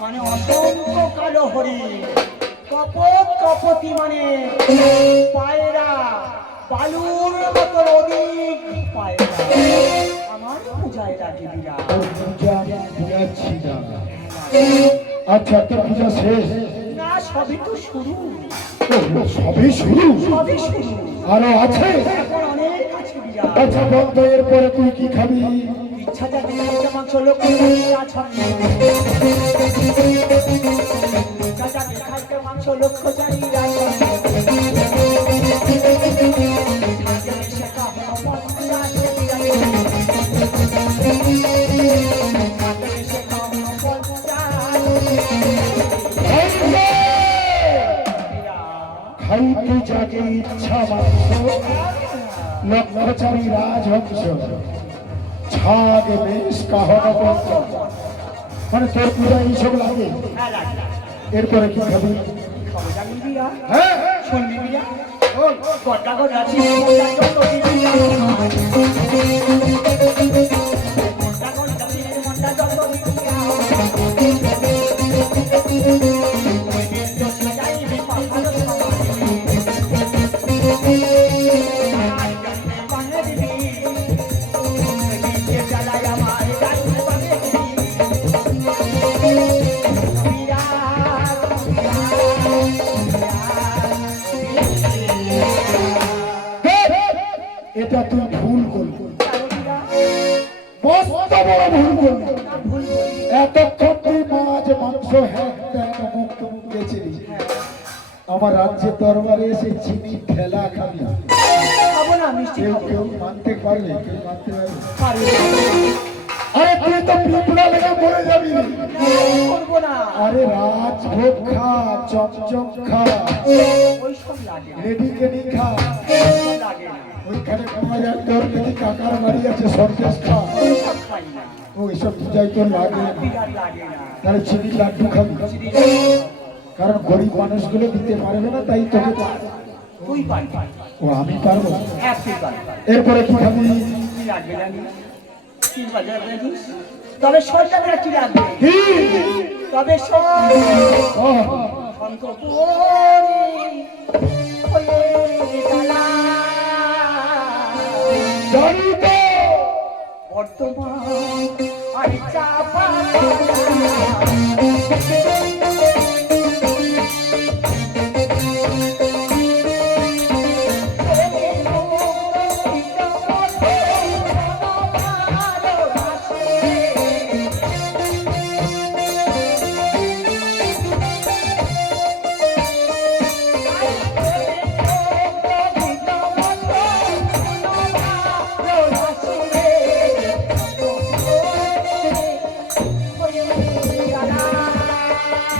মানে অসংখ্য কালো হরিণ, কপত কপতি মানে পায়রা, বালুর মতো অধিক পায়রা আমার পূজায় লাগে বিরাট। পূজা বুঝাচ্ছি না। আচ্ছা তোর পূজা শেষ? না, সবই তো শুরু। সবই শুরু? সবই শুরু, আরো আছে? এখন অনেক আছে বিরাট। আচ্ছা বন্ধ, এরপরে তুই কি খাবি? ইচ্ছা যাবে মাংস লক্ষ্য খাইতে মাংস লক্ষ্য জানি খাইতে যাকে ইচ্ছা মাংস লক্ষ্যচারী রাজহংস ছাগ বেশ কাহন মানে তোর পূজা এইসব লাগে। এরপরে কি খাবি? হ্যাঁ শুনবি বিয়া গড্ডা গড্ডা এটা তুই ভুল করলি, মস্ত বড় ভুল করলি। এতক্ষণ তুই মাছ মাংস হ্যাঁ মুখ মুখ গেছিলি, আমার রাজ্যের দরবারে এসে চিনি ঠেলা খাবি। খাবো না, মিষ্টি কেউ খাবো। কেউ মানতে পারবে, কেউ মানতে পারবে। পারি আরে তুই তো পিঁপড়া লেগে মরে যাবি। করবো না, আরে রাজভোগ খা, চমচম খা, ওই সব লাগে না, লেডি কেডি খা। ওইসব লাগে না, ওইখানে তোমার তোর দেখি কাকার বাড়ি আছে, সন্দেশ খা। ওইসব খাই না, ওইসব পূজাই তোর লাগে না। বিরাট লাগে না। তাহলে চিনি লাড্ডু খাবি, কারণ গরিব মানুষগুলো দিতে পারবে না, তাই তোকে তুই পারবি, ও আমি পারবো। হ্যাঁ তুই পারবি। এরপরে কি খাবি? কি লাগবে জানি, কি বাজার জানিস? তবে সরকারের কি লাগবে? কি? তবে ও, জানি তো। বর্তমান আর চাপা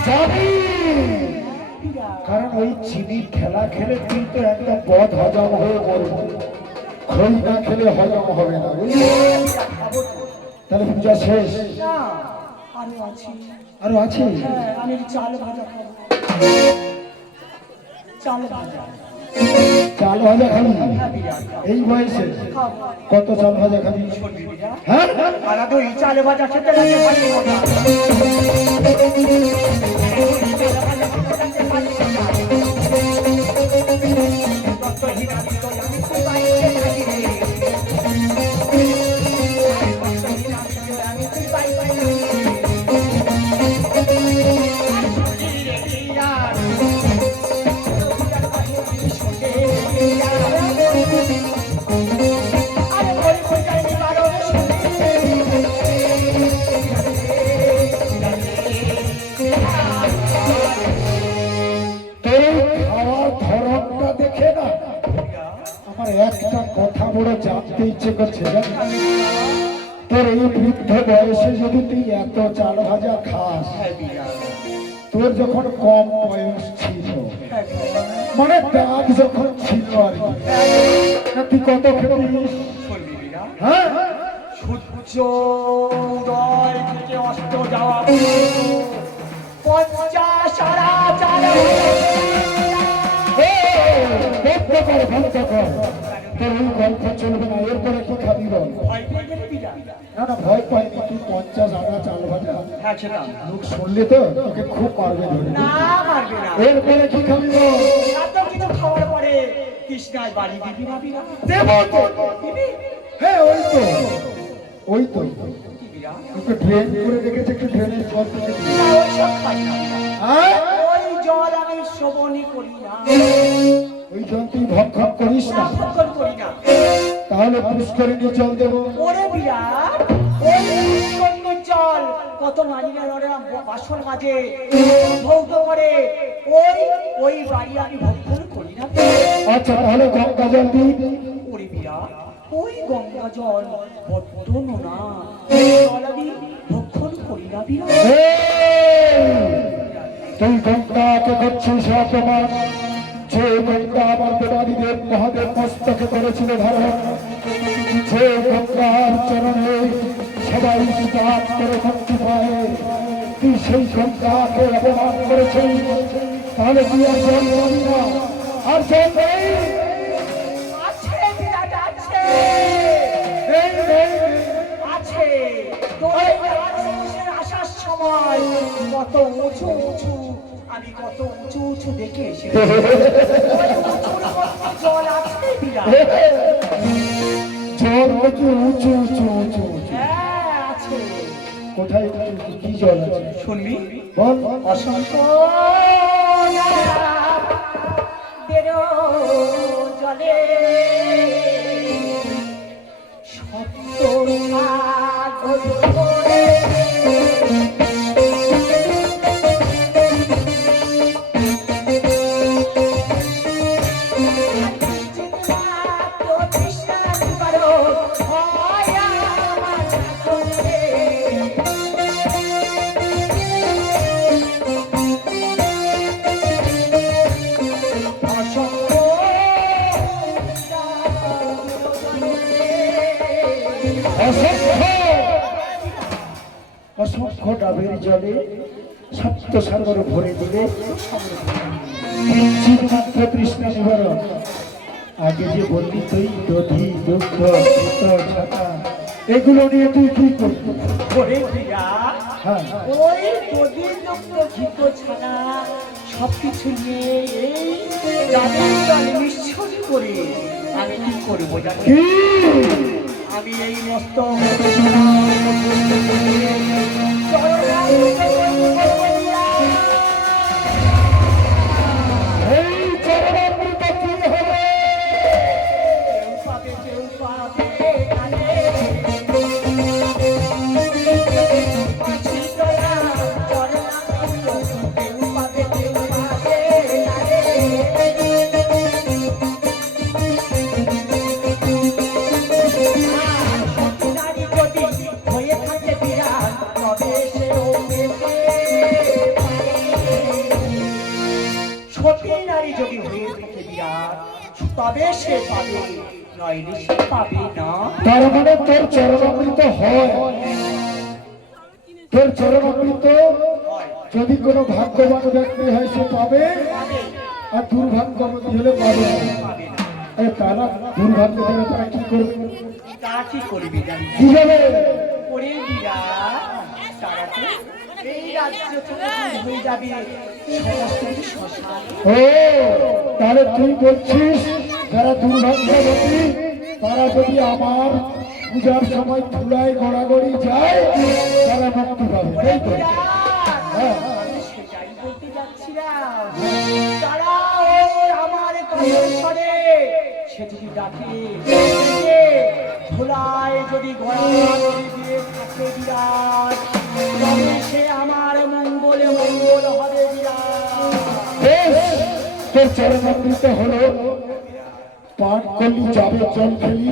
জানি, কারণ ওই চিনির খেলা খেলে তুই তো একদম বদ হজম হয়ে পড়বি। খই না খেলে হজম হবে না, বুঝলি? তাহলে পূজা শেষ? না, আরো আছে। আরো আছে? হ্যাঁ, আমি চাল ভাজা খাবো। চাল ভাজা, চাল ভাজা খাবি হ্যাঁ বিরাট খাবো। এই বয়সে? খাবো। কত চাল ভাজা খাবি? শুনবি বিরাট? হ্যাঁ আলাদা এই চাল ভাজা খেতে লাগে ভালো মজা। একটা কথা বড় জানতে ইচ্ছে করছে, তোর এই বৃদ্ধ বয়সে যদি তুই এত চাল ভাজা খাস, তোর যখন কম বয়স ছিল, মানে দাগ যখন ছিল আর কি, তুই কত খেতিস? হ্যাঁ, সূর্য উদয় থেকে অস্ত যাওয়া 50 সারা চাল তোর ওই গল্প চলবে না। এরপরে কি খাবি বল? ভয় পেয়ে গেলে বিরাট। না না, ভয় পাইনি, তুই 50 আটা চাল ভাজা হ্যাঁ খেতাম। লোক শুনলে তো তোকে খুব মারবে ধরে। না মারবে না। এরপরে কি খাবি গো? এত কিছু খাওয়ার পরে কৃষ্ণায় বাড়ি দিবি ভাবি না? দেবো তো। দিবি? হ্যাঁ ওই তো ওই তো কি বিরা? একটু ড্রেন করে রেখেছে, একটু ড্রেনের জল থেকে দিবি। না, ওইসব খাই না। হ্যাঁ? ওই জল আমি শ্রবণই করি না। ওই জল তুই ভক্ষণ করিস না, ভক্ষণ করি না। তাহলে পুষ্করিণী জল দেবো। ওরে বিরাট, ওই পুষ্করিণীর জল কত নারীরা ওরা বাসন মাঝে ভৌত করে, ওই ওই বাড়ি আমি ভক্ষণ করি না। আচ্ছা তাহলে গঙ্গা জল দিই। ওরে বিরাট, ওই গঙ্গা জল বড্ড নোনা, জল আমি ভক্ষণ করি না বিরাট। তুই গঙ্গাকে করছিস অপমান, যে গঙ্গা আমার দেবাদিদেব মহাদেব মস্তকে করেছিল ধারণ, যে গঙ্গার চরণে সবাই স্নান করে মুক্তি পায়, তুই সেই গঙ্গাকে অপমান করেছিস। তাহলে তুই আর জল পাবি না, আর জল নেই। আছে বিরাট, আছে নেই, নেই, নেই। আছে। তোর এই রাজবংশের আসার সময় কত উঁচু উঁচু, আমি কত উঁচু উঁচু দেখে এসেছি। ওই উঁচুর মধ্যে জল আছে বিরাট। জল উঁচু উঁচু উঁচু উঁচু উঁচু। হ্যাঁ আছে। কোথায় উঁচু? কি জল আছে শুনবি? বল। অসংখ্য তেরো জলে সত্য সাগর করে অসংখ্য ডাবের জলে সপ্ত সাগর ভরে দিলে মাত্র তৃষ্ণা নিবারণ। আগে যে বললি তুই দধি দুগ্ধ ছাতা এগুলো নিয়ে তুই কি করবি? ওরে বিরাট, হ্যাঁ ওই নদীর লোক ঘিত ছানা সবকিছু নিয়ে এই ডাবের জল মিশ্রণ করে আমি কি করবো জানি? কি? আমি এই মস্ত এই চরণামৃত কি হবে? যদি হয়ে থাকে বিরাট, তবে সে পাবে, নইলে সে পাবে না। তার মানে তোর চরণামৃত হয়, তোর চরণামৃত যদি কোনো ভাগ্যবান ব্যক্তি হয় সে পাবে, আর দুর্ভাগ্যবতী হলে পাবে না। পাবে না। তারা দুর্ভাগ্য হলে তারা কি করবে? তা কি করবি জানি? কি যাবে? ওরে বিরাট, তারা তো এই রাজ্য থেকে দূর হয়ে যাবে, সমস্ত কিছু শ্মশান। ও তাহলে তুই বলছিস যারা দুর্ভাগ্যবতী তারা যদি আমার পূজার সময় ধুলায় গড়াগড়ি যায় তারা মুক্তি পাবে, ওরে তাই তো? বিরাট, হ্যাঁ আমি সেটাই বলতে যাচ্ছিলাম। তারা ওই আমার কণ্ঠস্বরে সে যদি ডাকে, ধুলায় যদি গড়াগড়ি দিয়ে থাকে বিরাট, তবে সে আমার মঙ্গলে মঙ্গল হবে বিরাট। বেশ, তোর চরণামৃত হলো, পান করলি, যাবে জল খেলি,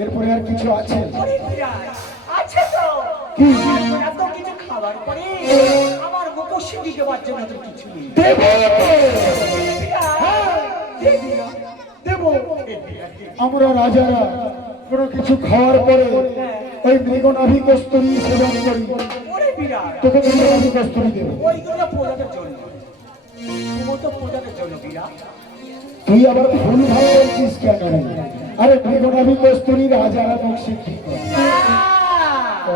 এরপরে আর কিছু আছে? ওরে বিরাট, আছে তো। কি? এত কিছু খাবার পরে আমার মুখোশী দেওয়ার জন্য তো কিছু নেই। দেব তো। দেব। আমরা রাজারা কোনো কিছু খাওয়ার পরে ওই মৃগনাভি কস্তুরী সেবন করি, ওরে বিরাট, তোকে মৃগনাভি কস্তুরী দেব। ওইগুলো প্রজাদের জন্য, ও তো প্রজাদের জন্য বিরাট। তুই আবার ভুল ভাব বলছিস কেন? আরে মৃগনাভি কস্তুরী রাজারা বক্সি ঠিক করে। ও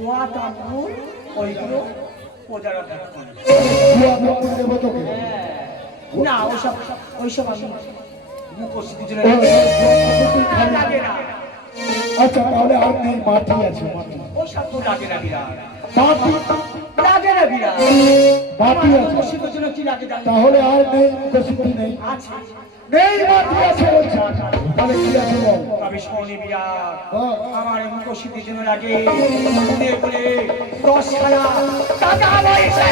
ধোয়া তাঁবুর ওইগুলো প্রজারা থাকতো দেবো তোকে না ওইসব ওইসব আমি মুখোশির জন্য লাগে না। আচ্ছা তাহলে আর নেই মাটি আছে মাটি ওইসব তো লাগে না বিরাট মাটি লাগে না বিরাট মাটি আছে মুখোশির জন্য কি লাগে জানি তাহলে আর নেই মুখোশিতি নেই আছে নেই মাটি আছে বলছে তাহলে কি আছে বল তবে শোনে বিরাট বল। আমার মুখোশির জন্য লাগে বলে বলে 10,000 টাকা পয়সা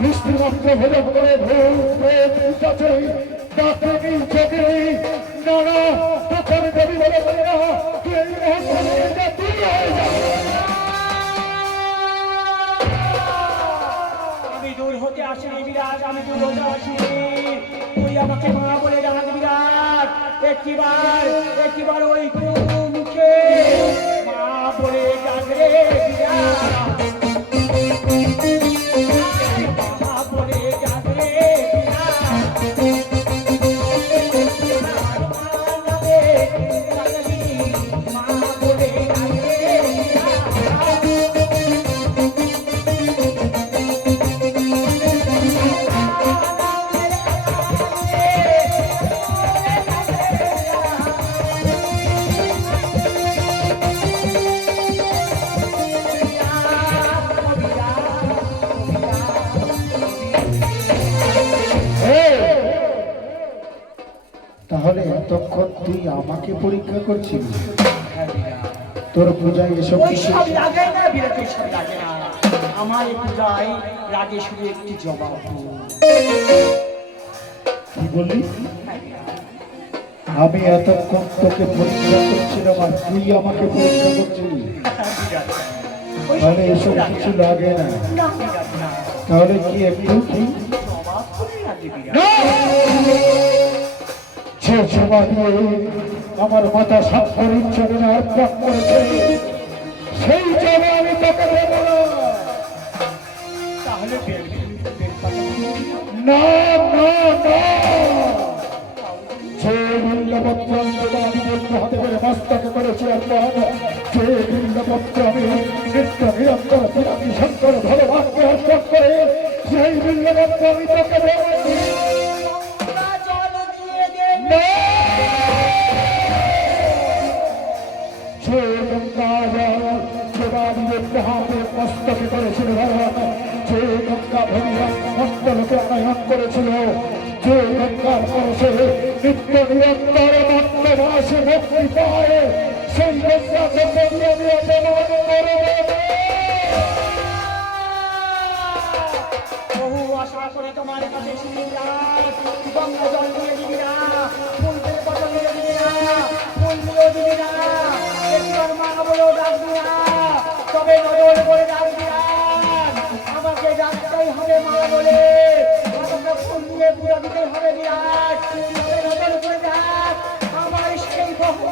বৃষ্টিমাত্র ভেদ করে ডাক্তারি চোখে নানা তোর দেবী বলে বলে না তুই এই মুহূর্তে দূর হয়ে যা আমি দূর হতে আসিনি বিরাট আমি দূর হতে আসিনি তুই আমাকে মা বলে ডাক বিরাট একটিবার ওই মুখে মা বলে ডাক রে বিরাট মা বলে ডাক রে মা বলে ডাক রে তাহলে এতক্ষণ তুই আমাকে পরীক্ষা করছিস তোর পূজায় এসব ওই সব লাগে না বিরাট ওই সব লাগে না আমার এই পূজায় লাগে শুধু একটি জবাব কি বললি আমি এতক্ষণ তোকে পরীক্ষা করছিলাম আর তুই আমাকে পরীক্ষা করছিস তাহলে এসব কিছু লাগে না তাহলে কি একটু কি যে সেবা দিয়ে আমার মাথা স্বাক্ষরিত চরণে অর্পণ করেছে সেই জন্য আমি তোকে দেব তাহলে না না না যে মূল্যপত্র আমি বন্ধ হাতে করে মস্তকে করেছি অর্পণ যে মূল্যপত্র আমি নিত্য নিরন্তর পিরামি শঙ্কর ভগবানকে অর্পণ করে সেই মূল্যপত্র আমি তোকে দেব মস্তকে করেছিল যে গঙ্গা ভগবান মস্তকে আনয়ন করেছিল যে গঙ্গার পরশে নিত্য নিরন্তর মন্ত্র মাসে মুক্তি পায় সেই গঙ্গা থেকে আমি অপমান করব বহু আশা করে তোমার কাছে এসেছি গঙ্গা জল দিয়ে দিবি না ফুলের বটল দিয়ে দিবি না ফুল দিয়েও দিবি না একবার মা বলেও ডাকবি না তবে নজর করে ডাকবি না আমাকে ডাকতেই হবে মা বলে আমাকে ফুল দিয়ে পুরো দিতে হবে বিরাট তবে নজর করে ডাক আমার সেই বহু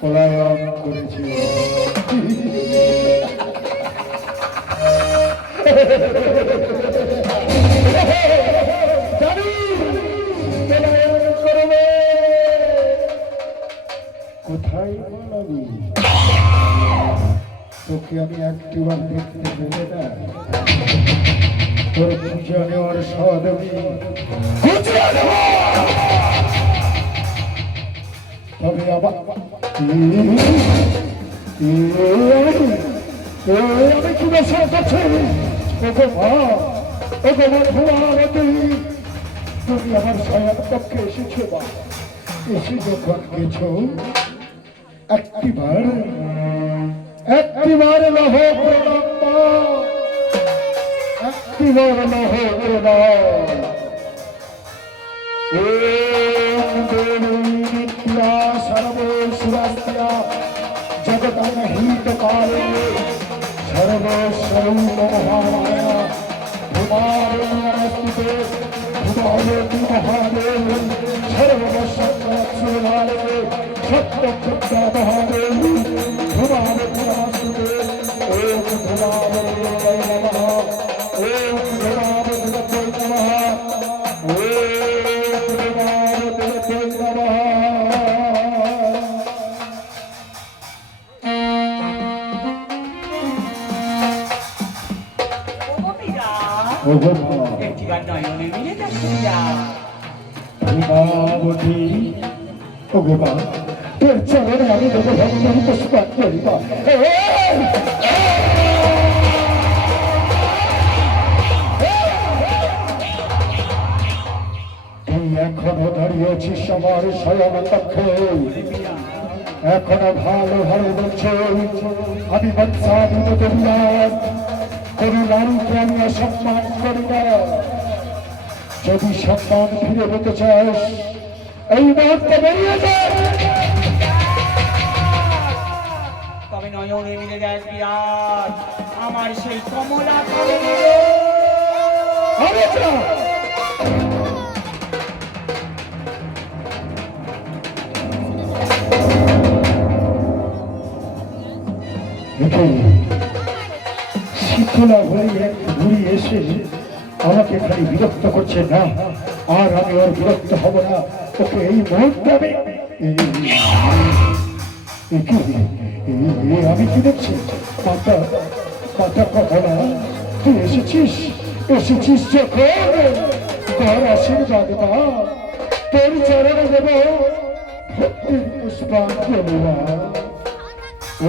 পলায়ন করেছি কোথায় পালাবি তোকে আমি একটিবার দেখতে দেবে না তোর পূজা নেওয়ার স্বাদ আমি তবে আবার আমি কি বেশি করছি ওকে মা ওকে মধুমালতী তুমি আমার শয়ন পক্ষে এসেছো বা এসে যখন গেছো একটিবার লহ প্রণাম মা একটিবার লহ প্রণাম ওম দেবী নিত্য়া সর্বেশ্বরাস্য়া জগদনহিতকারে সর্বেশ্বরী মহামায়া ভুমারণ্যস্তুতে ভুমাবতী মহাদেব সর্বশক্তস্বরারে সত্যক্ষুদ্রা মহাদেব ভুমাবতী নমস্তুতে ওম ভুমাবতী নমঃ ওম ভুমাবতী নমঃ ওম ভুমাবতী নমঃ একটি গান নয়নে মিলে যাচ্ছিয়া ভূমাবতী ও গোপা তোর চরণে আমি দেবো ভগবান পুষ্পাঞ্জলি তুই এখনো দাঁড়িয়েছিস আমার স্বয়ং পক্ষে এখনো ভালো ভালো বলছ আমি বৎসাবিত করিলাম কোনো নারীকে আমি অসম্মান করি না যদি সম্মান ফিরে পেতে চাস এই মুহূর্তে বেরিয়ে যায় তবে নয়নে মিলে দেখ বিরাট আমার সেই কমলা শীতলা ঘুরিয়ে এসে আমাকে খালি বিরক্ত করছে না আর আমি ওর বিরক্ত হব না ওকে এই মুহূর্তে আমি কি দেখছি মাতা মাতা কখনো তুই এসেছিস যখন তোর আশীর্বাদ মা তোর চরণে দেব ভক্তির পুষ্পাঞ্জলি মা ও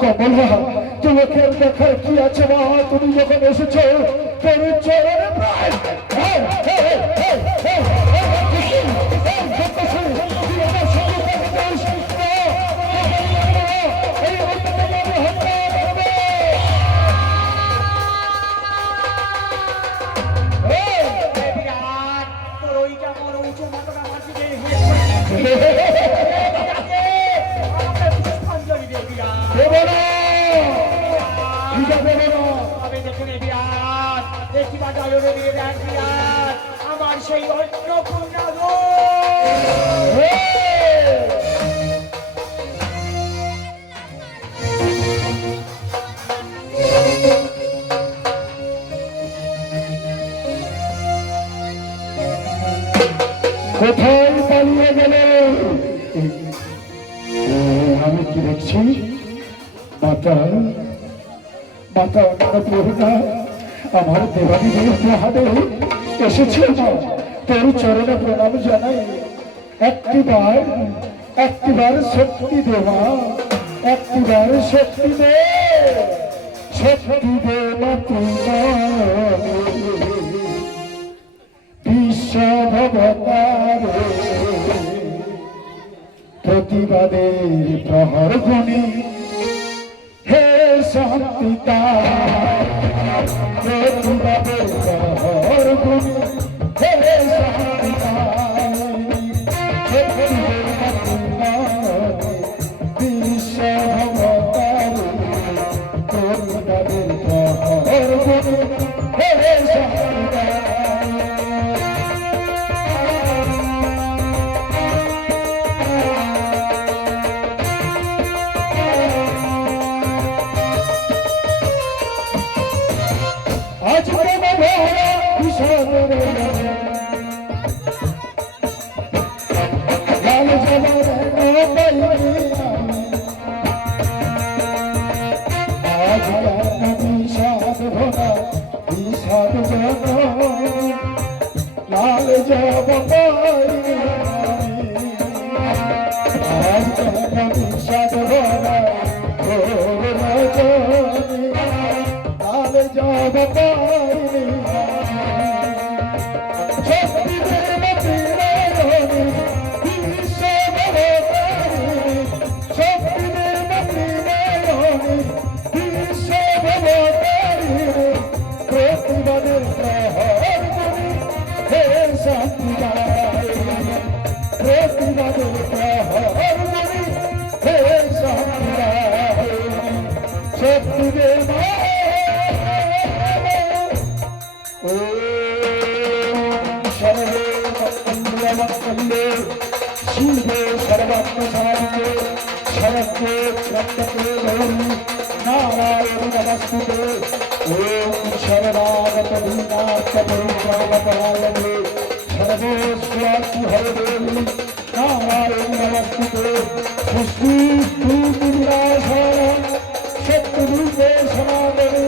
কমলা তোমাকে দেখার কি আছে মা তুমি যখন এসেছো তোর চরণে প্রায় আমার সেই অন্নপূর্ণা কোথায় পালিয়ে গেলে আমি কি দেখছি মাতা মাতা অন্নপূর্ণা আমার দেবাদিদেব মহাদেব এসেছে না তোর চরণে প্রণাম জানাই একটিবার শক্তি দেওয়া একটিবার শক্তি দে মা তোমার বিশ্বভবতার প্রতিবাদের প্রহর গুণী হে শান্তিতা প্রতিবাদের প্রহর গুণী হে পাইনি আজ কেন বিষাদ ভরা ঘোর রজনী কাল যাব পাইনি শক্তি দেবতী নয়নী বিশ্বভবতারিণী শক্তি দেবতী নয়নী বিশ্বভবতারিণী প্রতিবাদের প্রহর গুণী হে শান্তিদায়িনী প্রতিবাদের প্রহর গুণী হে শান্তিদায়িনী শক্তি দেব सर्वे शिवे सर्वात्मसारिके शरद्ये त्र्यम्बके गौरी नारायणि नमस्तुते ॐ शरणागत दीनार्थपरित्राणपरायणे सर्वेश्वरार्ति हरदेवी नारायणि नमस्तुते सृष्टिस्थितिविनाशाय शत्रुरूपे सनातने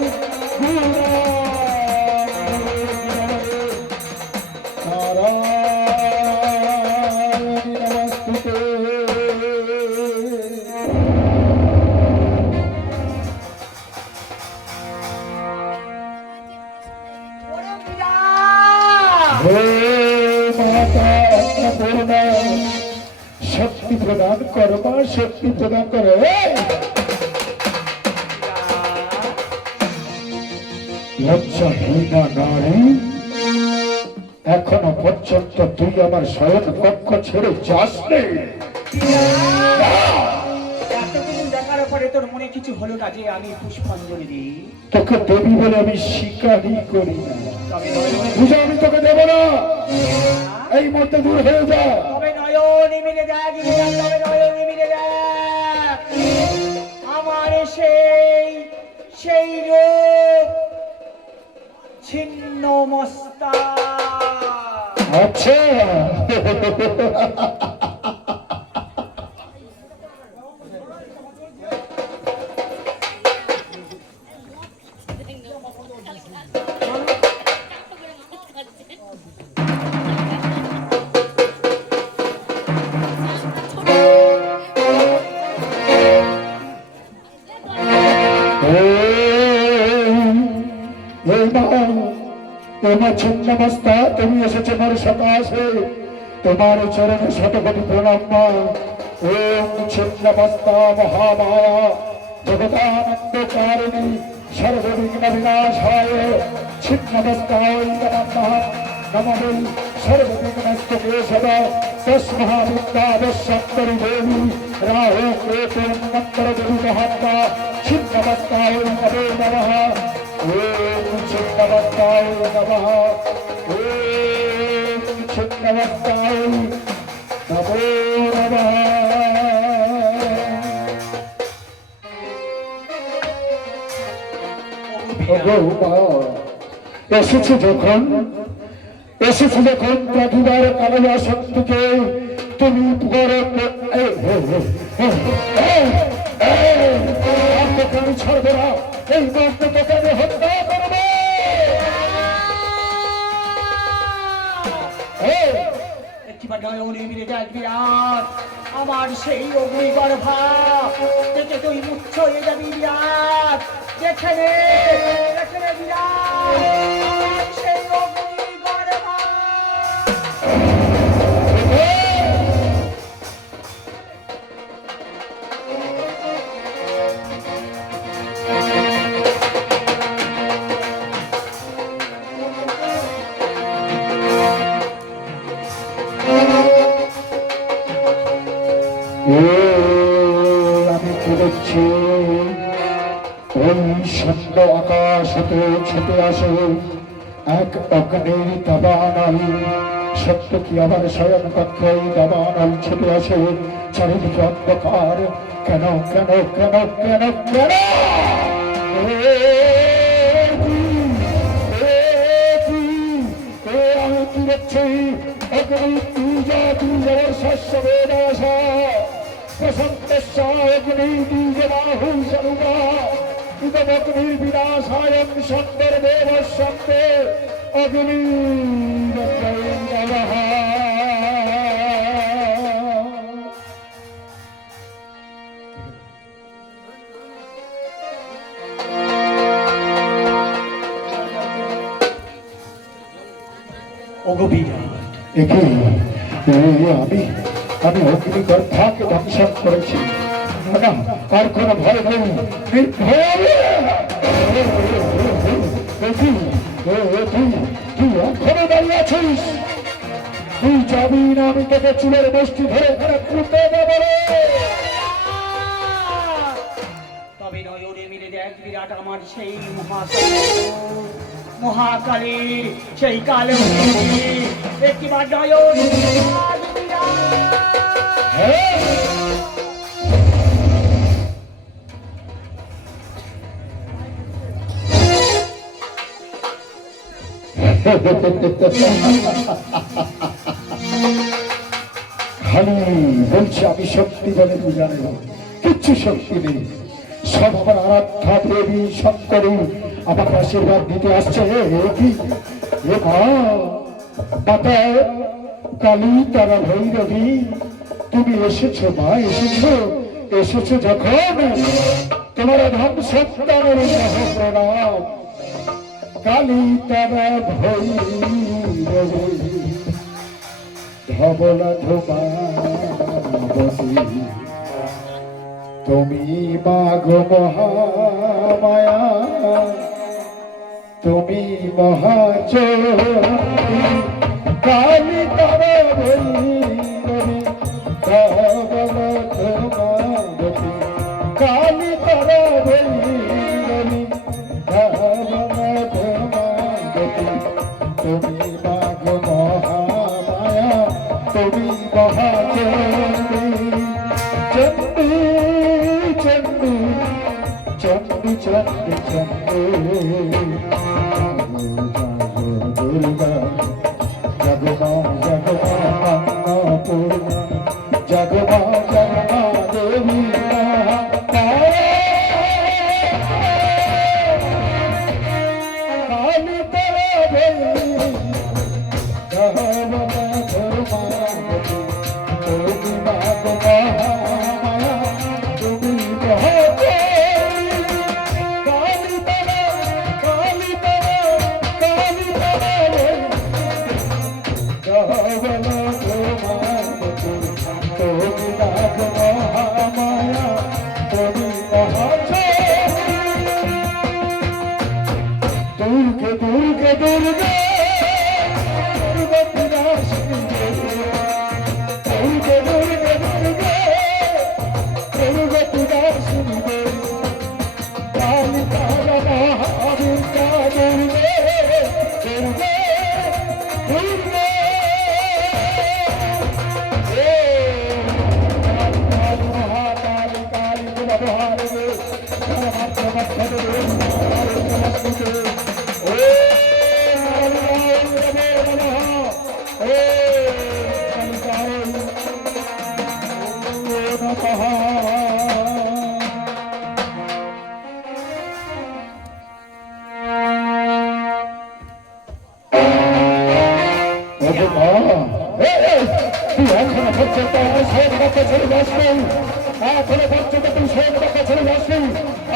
शक्ति प्रदान करो मां शक्ति प्रदान करो লজ্জাহীনা নারী এখনো পর্যন্ত তুই আমার শয়ন কক্ষ ছেড়ে যাসনি এতদিন দেখার পরে তোর মনে কিছু হলো না যে আমি পুষ্পাঞ্জলি দিই তোকে দেবী বলে আমি স্বীকারই করি না তবে বুঝা আমি তোকে দেব না এই মুহূর্তে দূর হয়ে যা তবে নয়নে মিলে দেখ তবে নয়নে মিলে দেখ আমার সেই রূপ ছিন্ন মস্তা আচ্ছা ছিন্নমস্তা তুমি এসেছে মোর সকাশে তোমার চরণে শতকোটি প্রণাম ওম ছিন্নমস্তা মহামায়া জগদানন্দকারিণী সর্ববিঘ্ন বিনাশায় ছিন্নমস্তায় নমঃ নমঃ সর্ববিঘ্নস্ত কেশব তস্মাবিদ্যাবশ্যন্তরি দেবী রাহু কেতু মন্ত্র দেবী মহাত্মা ছিন্নমস্তায় নমঃ ओम छिन्नमस्ताय नमः ओम छिन्नमस्ताय नमो नमः এসেছে যখন প্রতিবার কালিয়া শক্তিকে তুমি ছাড়বে না এই মন্ত্রকে আমি হত্যা করবো আমার সেই অগ্নিগর্ভা দেখে তুই মুচ্ছ হয়ে যাবি বিরাট দেখে নে বিরাট সেই অগ্নিগর্ভা আমি চলেছি ওই সন্ধ্য আকাশ হতে ছুটে আসে এক অগ্নির দাবানল সত্য কি আমার শয়ন কক্ষে দাবানল ছুটে আসে চারিদিকে অন্ধকার কেন কেন কেন কেন কেন আমি কি দেখছি অগ্নি পূজা পূজার শস্য বেদাসা প্রসন্তেশ্বর অগ্নি বীজ বাহু স্বরূপা ইদমগ্নির বিনাশায়ং সন্দের দেব সন্দের অগ্নি নমঃ ওগোবিরা একে আমি আমি অগ্নিগর্ভাকে দংশন করেছি না, আর কোনো ভয় নেই, তুই এখনো দাঁড়িয়ে আছিস? তুই যাবি না? আমি তোকে চুলের বস্তি ধরে এখানে পুঁতে দেবো রে। তবে নয়নে মিলে দেখ বিরাট আমার সেই মহাকালীর সেই কালে একটিবার নয়ন খালি বলছি আমি শক্তি বলে বুঝা নেব, কিচ্ছু শক্তি নেই। সব আমার আরাধ্যা দেবী শঙ্করী আমার আশীর্বাদ দিতে আসছে। মাতা কালী তারা ভৈরবী, তুমি এসেছো মা, এসেছো যখন তোমার ধন সন্তানের প্রণাম। কালী তারা ভৈরবী ধবলা ধোমাবতী, তুমি মাগ মহামায়া, তুমি মহাচরী। কালী তারা ভৈরবী ধবলা ধোমাবতী, কালী তারা ভৈরবী ধবলা ধোমাবতী, তুমি মাগ মহামায়া, তুমি মহাচরী। চন্ডী চন্ডী চন্ডী চন্ডী চন্ডী দুর্গা জগমা জগমা অন্নপূর্ণা, জগমা জগমা দেবী কালী তারা ভৈরবী ধবলা ধর্মাবতী, তুমি মাগ মহামায়া, তুমি মহাচরী। কালী তারা কালী তারা কালী তারা ধবলা ধর্মাবতী, তুমি মাগ মহামায়া, তুমি মহাচরী। দুর্গে দুর্গে দুর্গে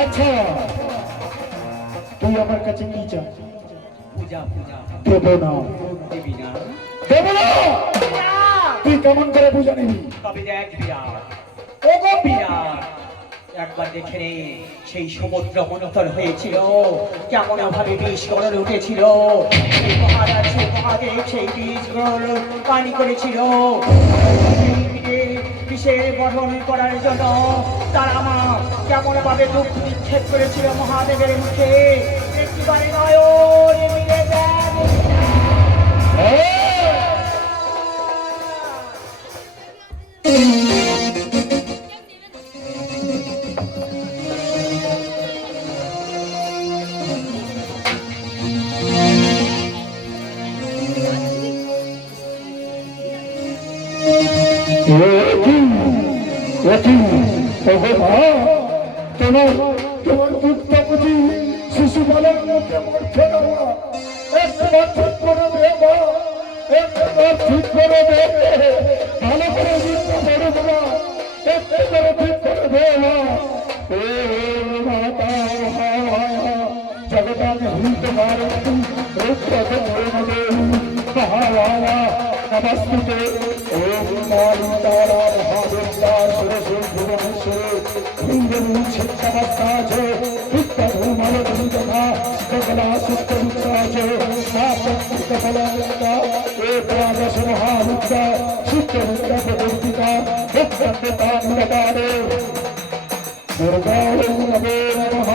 আচ্ছা, তুই আমার কাছে কি চাস? পূজা পূজা দেব না, দেবী না দেব না। তুই কেমন করে বুঝা নিবি? তবে দেখ বিরাট ওগো বিরাট, একবার দেখে নে সেই সমুদ্র মন্থর হয়েছিল, কেমন ভাবে বিষ গড়ে উঠেছিল। সেই মহারাজ সেই মহাদেব সেই বিষ পানি করেছিল। বিষের গঠন করার জন্য তারা আমার কেমন ভাবে দুঃখ নিক্ষেপ করেছিল মহাদেবের মুখে। একটিবারে নয়ন মিলে দেখ তোমার দুধটা বুঝি শিশু বালার মধ্যে মরছে না। একবার ঠিক করে দে মা, একবার ঠিক করে দে, ভালো করে বুঝতে পারব না, একবার ঠিক করে দে মা। মাতা জগদান হিত ভারতী রূপ মহারাজ নমস্তুতে ওম মালিতারা মহাদেবতা সুরসে ভুবনেশ্বরে ছিন্নমস্তাচ বিদ্যধূমলধূতথা সকলা সুপ্তবিত্তাচ নাপত্রিকফলাঙ্গা একাদশ মহাবিদ্যা চিত্তবিদ্যা প্রবর্তিতা ভক্ততানুরতারে দুর্গায় নমো নমঃ।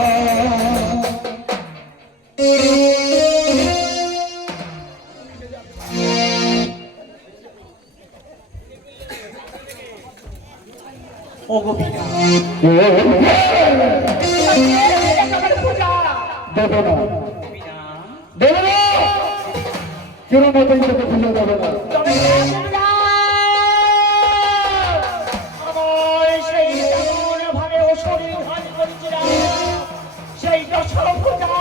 ও গোপীনা পূজা দেব না গোপীনা দেব না কেন মতই তোকে পুজো দেবে না? আমার সেই যেমন ভাবে ও শরীর ভান করেছিলাম সেই দশম পূজা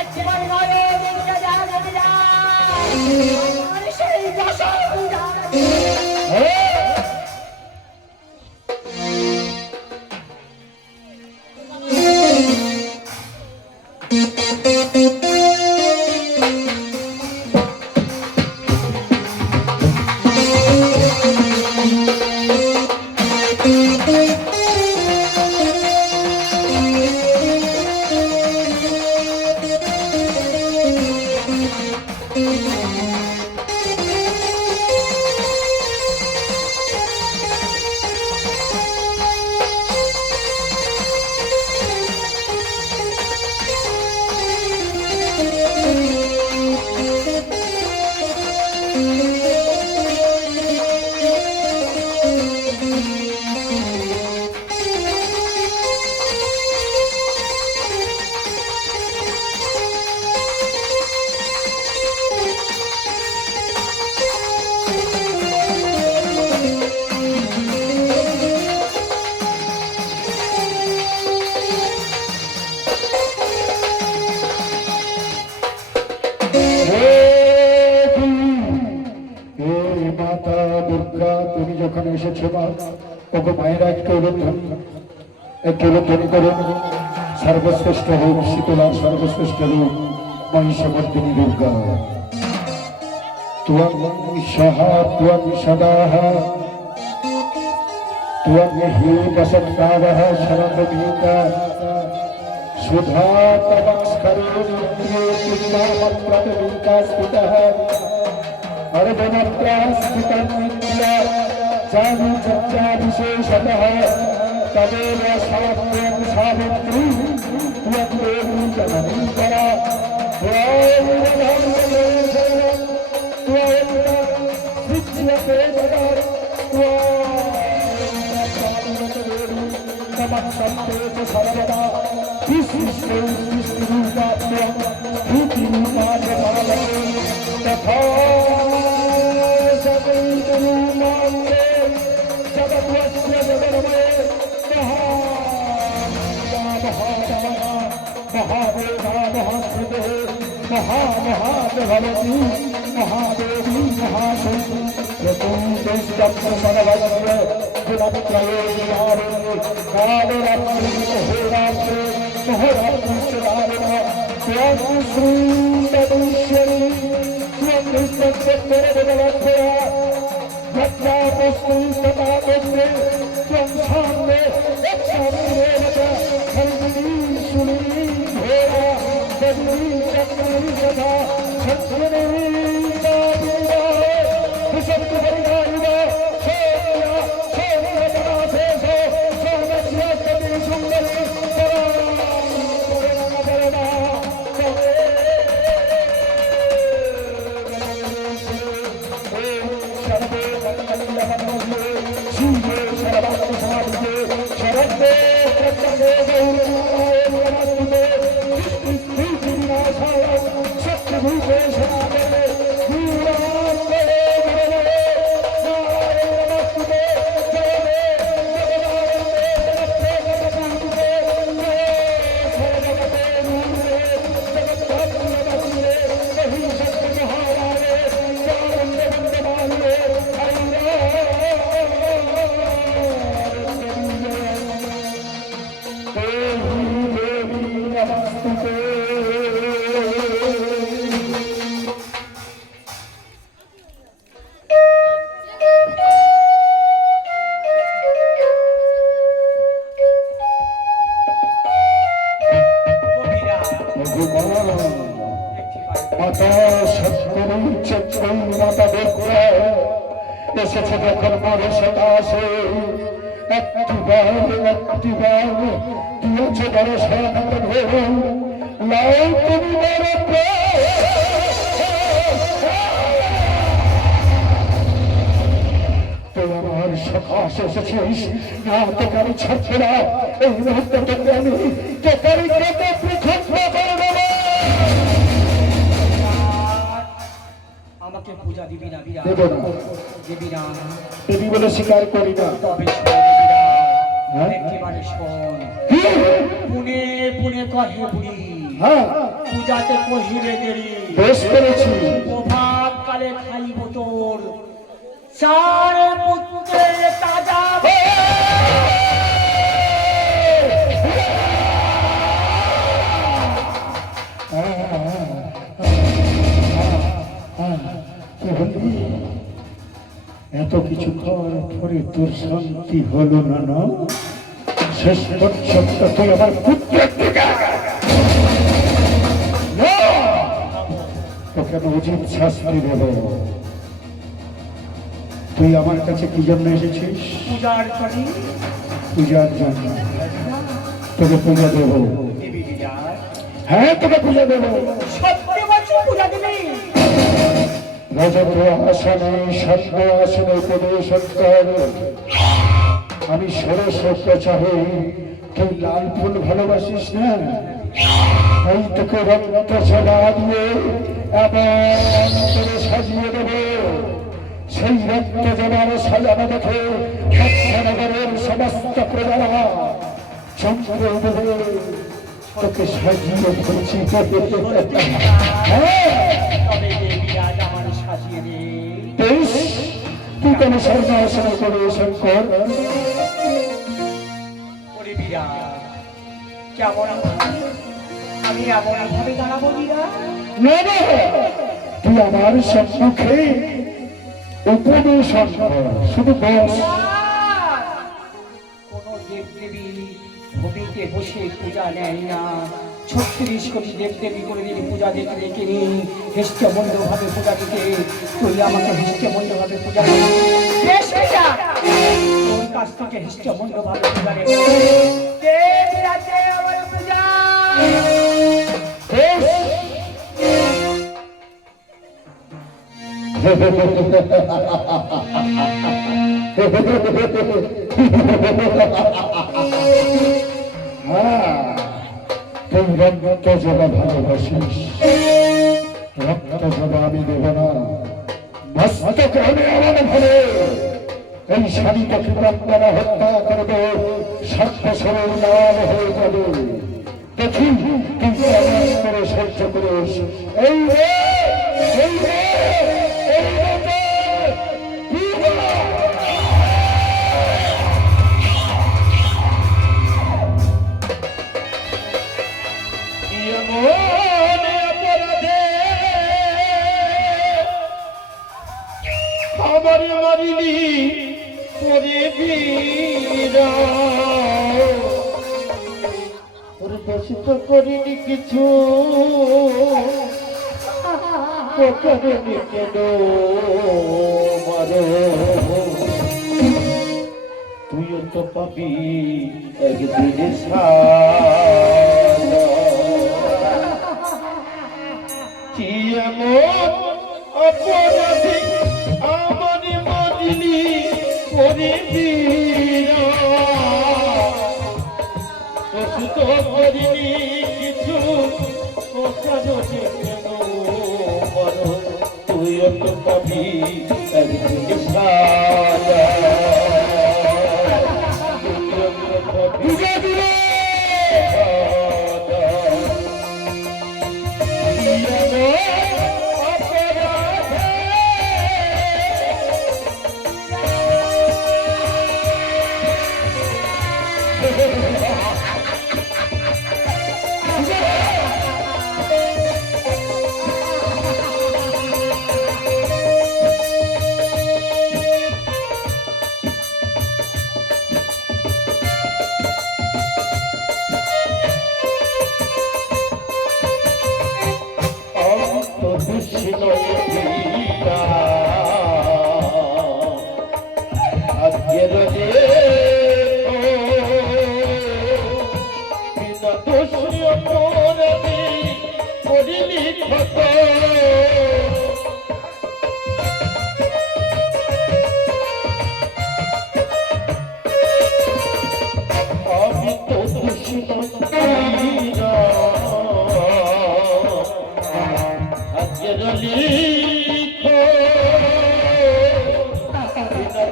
একবার নয় দিনটা জানবে না আমার সেই দশম পূজা তুমি যখন এসেছো মা ওগো মায়েরা একটু উলধ্বনি করুন। সর্বশ্রেষ্ঠ রূপ শীতলা, সর্বশ্রেষ্ঠ রূপ মহিষমর্দিনী দুর্গা। ত্বং সহা ত্বং সদাহ ত্বং হি বসন্তাবহ শরদভীতা সুধা তমস্করে নিত্যে স্থিতः अर्धमत्रास्थितं नित्य जानु चर्चा विशेषतः तदेव सात्वं सावित्री त्वं देवी जननी परा त्वं विच्यते जगत् तमक्षन्ते च सर्वदा विशिष्टे विष्णुरूपा त्वं भूतिरूपा च बालके तथा महामहादेवी महादेवी महाशक्ति এসেছে যখন মরে সকাশে একটিবার দিয়েছে দর্শন লাও তুমি মরে তুই আমার সকাশে এসেছিস না তোকে আমি ছাড়ছি না এই মুহূর্তে তোকে আমি তোকে আমি কেটে পৃথক করে দেবো। আমাকে পূজা দিবি না বিরাট, দেব না, দিবি না, দেবী বলে স্বীকার করি না। তবে শোন বিরাট, একেবারে শোন। পুনে পুনে কহে বুড়ি, হ্যাঁ পূজাতে কহিলে দেরি, বেশ করেছি। প্রভাত কালে খাইব তোর চার পুত্রের তাজা কি বললি? এত কিছু পরে তোর শান্তি হলো না? না শেষ পর্যন্ত তুই আমার পুত্রের দিকে তোকে আমি উচিত শাস্তি দেব। তুই আমার কাছে কি জন্য এসেছিস? পূজার করি, পূজার জন্য। তোকে পূজা দেব। দিবি বিরাট, হ্যাঁ তোকে পূজা দেব। সত্যি বলছি পূজা দিবি। রজত আসনে স্বর্ণ আসনে উপদেশন কর। আমি সরস্বত চাহে তুই লাল ফুল ভালোবাসিস না? এই তোকে রক্ত ছড়া দিয়ে এমন করে সাজিয়ে দেব, সেই রক্ত জমার সাজানো দেখে নগরের সমস্ত প্রজারা চমকে উঠবে। তোকে সাজিয়ে ধরছি। হ্যাঁ তবে দে বিরাট, আমার সাজিয়ে দে। বেশ, তুই কেন স্বর্ণ আসনে উপদেশন কর। ওরে বিরাট, কেমন আমি এমন ভাবে দাঁড়াবো বিরাট? না না, তুই আমার সম্মুখে উপদেশন কর, শুধু বস। কোন দেব দেবী ভূমিতে বসে পূজা নেয় না। 36 কোটি দেব দেবী করে দিন পূজা দেখে রেখে নি হৃষ্টমন্দ ভাবে পূজা দিতে। তুই আমাকে হৃষ্টমন্দ ভাবে পূজা দিবি। বেশ বিরাট, তোর কাছ থেকে হৃষ্টমন্দ ভাবে পূজা নেব। দে বিরাট, দে আমার পূজা। তুই রক্ত জবা ভালোবাসিস, রক্ত জবা আমি দেব না। মস্তকে আমি এমন ভাবে এই শাড়িটাকে রক্তরা হত্যা করবে, সর্বস্বরের লাল হয়ে যাবে। দেখি তুই কেমন করে সহ্য করিস। এই রে, এই রে, এই রে, আমার মারিনি পরে ওরে বেশি তো করিনি কিছু, করিনি কেন মারো। তুইও তো পাবি একদিনে কি এমন অপরাধী আমার মদিনী করিবি তো করিনি কিছু, কেন বলো তুইও তো পাবি একদিন সাজা।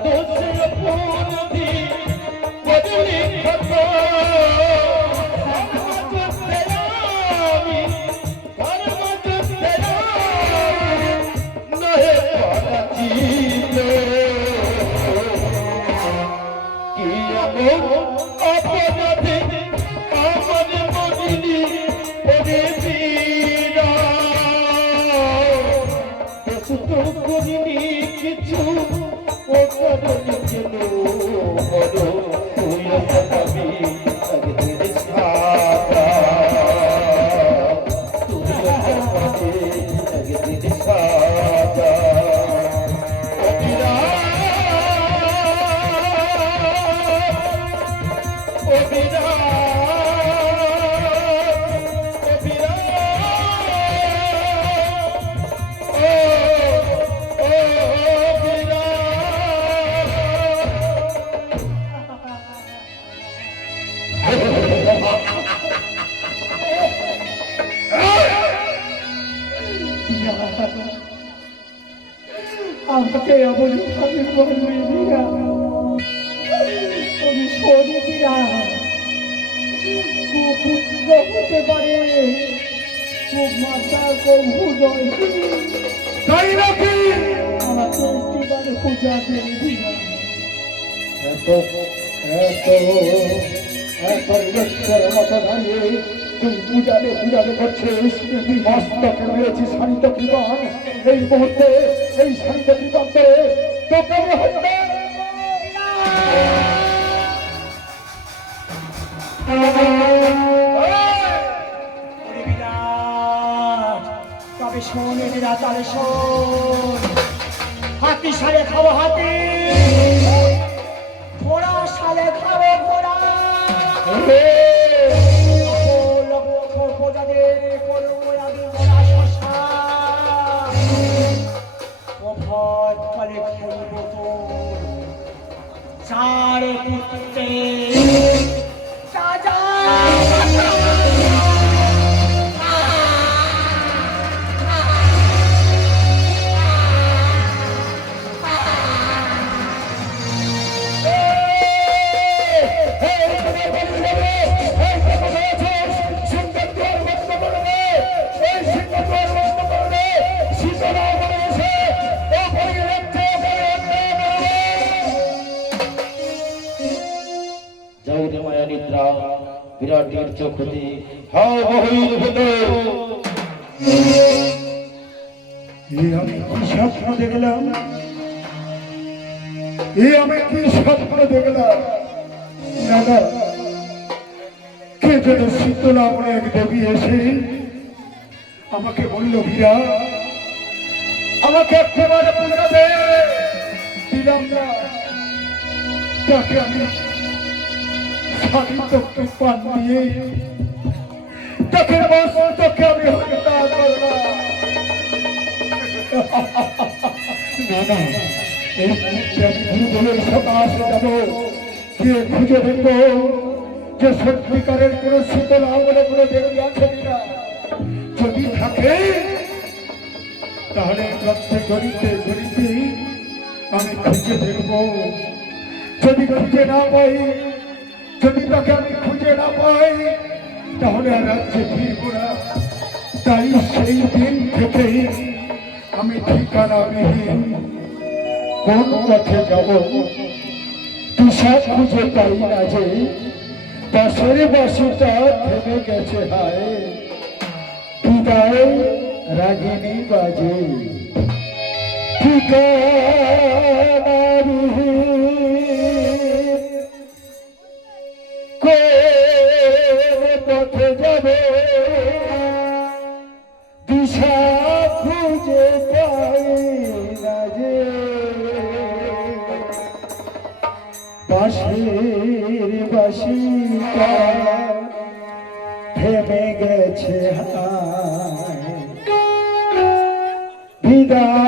দোষে অপরাধী বদলি ক্ষত কিছু ও করনি কেন বলো তুই পাবি একদিন সাদা তুই পাবি একদিন সাদা আমাকে এমন ভাবে বললি বিরা, আমি শোনি বিরা, খুব পুত্র হতে পারে, খুব মাতা কবু নয়, তাই নাকি আমাকে একটিবারে পূজা দেবে বিরা। এত এত এত লক্ষ্যের মতো দাঁড়িয়ে তুই পূজালে পূজালে করছিস, তুই মস্তকে মেরেছিস শানিত বিমান। এই মুহূর্তে এই শানিত বিমানকে তোকে আমি হত্যা তবে শোনে বিরাট, তাহলে শোন। হাতি সালে খাবো হাতি, ঘোড়া সালে খাবো ঘোড়া, লক্ষ প্রজাদের করবো আমি মোড়া শশা, প্রভাত কালে খাইব তোর চার পুত্রে রাজা। যাও রে মায়া নিদ্রা বিরাটের চোখ হতে হাও বহির হতে। আমি কি স্বপ্ন দেখলাম, আমি কি স্বপ্ন দেখলাম। দাদা কে যেন শীতলা বলে এক দেবী এসে আমাকে বলল বীরা, আমাকে একেবারে পূজা দে। দিলাম না, তাকে আমি শানিত কৃপান দিয়ে তাকে মস্তকে আমি হত্যা করলাম। না না, এই মুহূর্তে আমি গুরুদলের সকাশে যাব, গিয়ে খুঁজে দেখবো যে সত্যিকারের কোন শীতলা বলে কোনো দেবী আছে কিনা। যদি থাকে তাহলে প্রত্যেক গরিতে গরিতে আমি খুঁজে দেখবো। যদি খুঁজে না পাই, যদি তাকে আমি খুঁজে না পাই, তাহলে আর রাজ্যে ফিরবো না। তাই সেই দিন থেকে আমি ঠিকানাবিহীন কোন পথে যাব দিশা খুঁজে পাই না। যে বাসের বাসিটা থেমে গেছে, হায় বিদায় রাগিনী বাজে ঠিকানাবিহীন কোন পথে যাবে দিশা খুঁজে পাই না। যে বাঁশির বাঁশিটা থেমে গেছে, হায় বিদায়